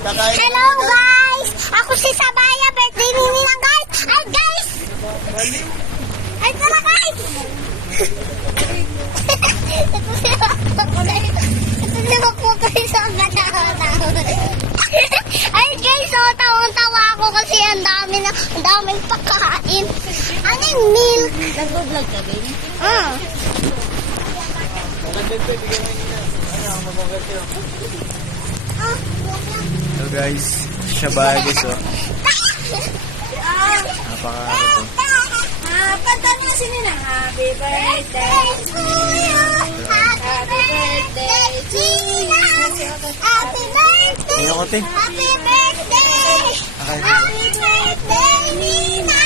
Hello guys! Ako si Sabaya, birthday ni Nina guys! Ay guys! Ay tara guys! Ito si Makpupay sa ganawa. Ay guys, oh, tawang-tawa ako kasi ang daming pagkain. Ano yung meal? Nag-vlog ka din? So guys, Sabaya guys oh. Napaka Kanta mo si Nina. Happy birthday to you. Happy birthday to you. Happy birthday. Tingnan ko, Ting. Happy birthday. Okay. Happy birthday, Nina.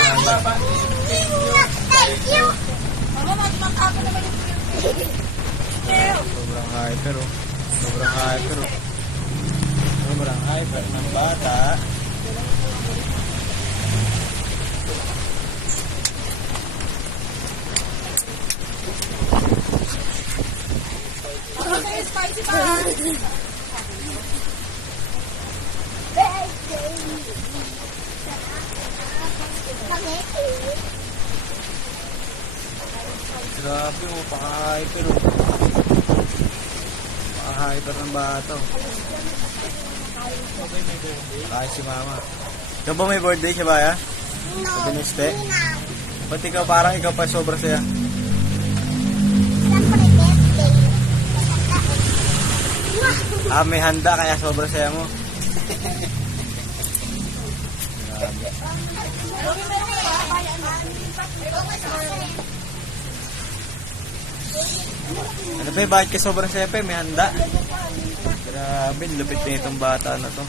Ang baba. Nina, thank you. Mama, magmakapa naman yung Sobrang hyper oh. Sobrang hyper oh. Sobrang hyper ng bata. spicy pa. Grabe oh, paka-hyper oh. Paka-hyper ng bata oh. Kahit si mama. Ikaw ba may birthday siya ba ya? No. Biniste? Nina. Ba't ikaw parang ikaw pa sobra saya? Siyempre, birthday. Ah, may handa kaya sobra saya mo. Grabe. Ano pa bakit ka sobrang saya pa? May handa. Grabe, lupit na itong bata na to.